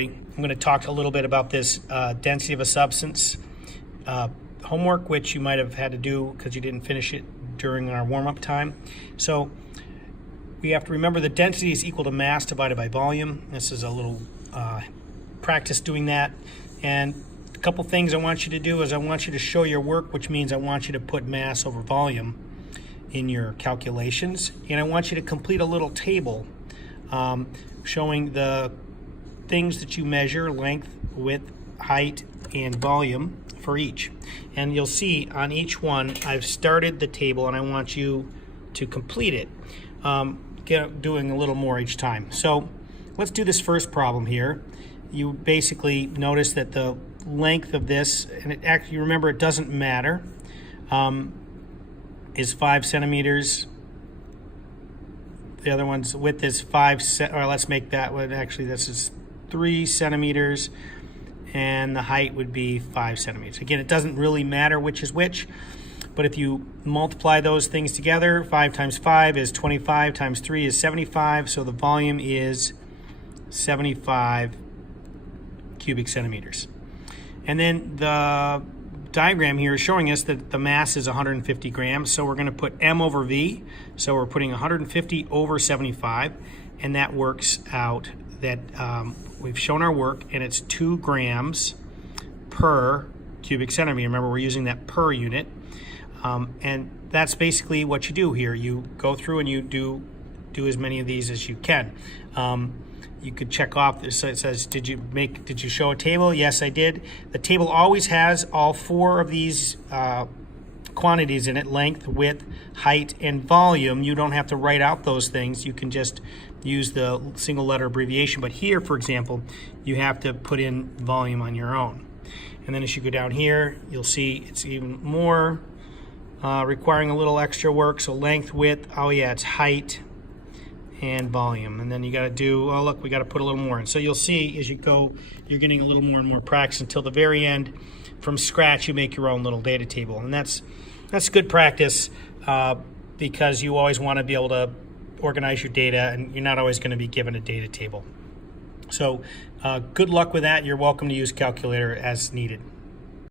I'm going to talk a little bit about this density of a substance homework, which you might have had to do because you didn't finish it during our warm-up time. So we have to remember that density is equal to mass divided by volume. This is a little practice doing that. And a couple things I want you to do is I want you to show your work, which means I want you to put mass over volume in your calculations. And I want you to complete a little table showing the things that you measure: length, width, height, and volume for each. And you'll see on each one I've started the table and I want you to complete it, doing a little more each time. So let's do this first problem here. You basically notice that the length of this, and it actually, remember, it doesn't matter, is 5 centimeters. The other one's width is 5 or let's make that one, actually this is 3 centimeters, and the height would be 5 centimeters. Again, it doesn't really matter which is which, but if you multiply those things together, 5 times 5 is 25, times 3 is 75, so the volume is 75 cubic centimeters. And then the diagram here is showing us that the mass is 150 grams, so we're going to put M over V, so we're putting 150 over 75, and that works out that we've shown our work, and it's 2 grams per cubic centimeter. Remember, we're using that per unit, and that's basically what you do here. You go through and you do as many of these as you can. You could check off this. So it says, did you show a table? Yes, I did. The table always has all 4 of these quantities in it: length, width, height, and volume. You don't have to write out those things. You can just use the single letter abbreviation. But here, for example, you have to put in volume on your own. And then as you go down here, you'll see it's even more requiring a little extra work. So length, width, oh yeah, it's height and volume. And then you got to do, oh look, we got to put a little more in. So you'll see as you go, you're getting a little more and more practice until the very end. From scratch, you make your own little data table. And that's good practice because you always want to be able to organize your data, and you're not always going to be given a data table. So good luck with that. You're welcome to use calculator as needed.